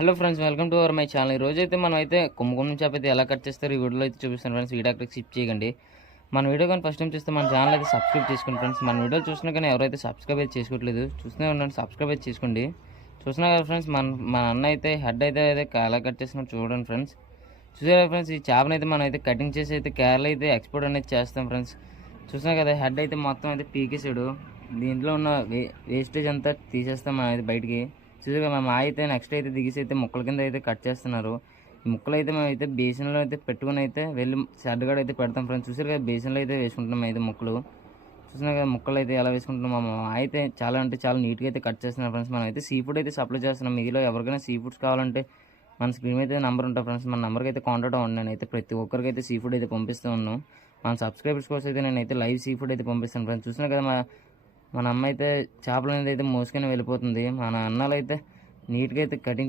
Hello friends welcome to our my channel ఈరోజైతే రోజు అయితే మనం అయితే కుంభకోణం చేప అయితే ఎలా కట్ చేస్తారు ఈ వీడియోలో అయితే చూపిస్తాను ఫ్రెండ్స్ వీడియో అక్కడికి స్కిప్ చేయకండి మన వీడియో కానీ ఫస్ట్ టైం చూస్తే మన ఛానల్ అయితే సబ్స్క్రైబ్ చేసుకోండి ఫ్రెండ్స్ మన వీడియోలు చూసినా కానీ ఎవరైతే సబ్స్క్రైబ్ అయితే చేసుకోవట్లేదు చూస్తూనే ఉండండి సబ్స్క్రైబ్ అయితే చేసుకోండి. చూసినా కదా ఫ్రెండ్స్ మన మన అన్న అయితే హెడ్ అయితే అయితే ఎలా కట్ చేస్తున్నాడు చూడండి ఫ్రెండ్స్ చూసారా ఫ్రెండ్స్ ఈ చేపను అయితే మనం అయితే కటింగ్ చేసి అయితే కేరళ అయితే ఎక్స్పోర్ట్ అనేది చేస్తాం ఫ్రెండ్స్ చూసినా కదా హెడ్ అయితే మొత్తం అయితే పీకేసాడు. దీంట్లో ఉన్న వే వేస్టేజ్ అంతా తీసేస్తాం మనం అయితే బయటికి. చూసాక మా మా అయితే నెక్స్ట్ అయితే దిగేసి అయితే ముక్కల కింద అయితే కట్ చేస్తున్నారు. ఈ ముక్కలు అయితే మేము అయితే బేసిన్లో అయితే పెట్టుకుని అయితే వెళ్ళి సర్దుగాడ అయితే పెడతాం ఫ్రెండ్స్ చూసారు కదా బేసిన్లో అయితే వేసుకుంటున్నాం అయితే ముక్కలు. చూసినా కదా ముక్కలు అయితే ఎలా వేసుకుంటున్నాం మా అయితే చాలా అంటే చాలా నీట్గా అయితే కట్ చేస్తున్నాం ఫ్రెండ్స్ మనం అయితే సీ ఫుడ్ అయితే సప్లై చేస్తున్నాం. మీలో ఎవరికైనా సీ ఫుడ్స్ కావాలంటే మన స్క్రీన్ అయితే నెంబర్ ఉంటుంది ఫ్రెండ్స్ మన నెంబర్కి అయితే కాంటాక్ట్ అవ్వండి. నేను అయితే ప్రతి ఒక్కరికి అయితే సీ ఫుడ్ అయితే పంపిస్తూ ఉన్నాను. మన సబ్స్క్రైబర్స్ కోసం అయితే నేను అయితే లైవ్ సీ ఫుడ్ అయితే పంపిస్తాను ఫ్రెండ్స్ చూసినా కదా మా మన అమ్మ అయితే చేపలు అనేది అయితే మోసుకొని వెళ్ళిపోతుంది. మన అన్నలు అయితే నీట్గా అయితే కటింగ్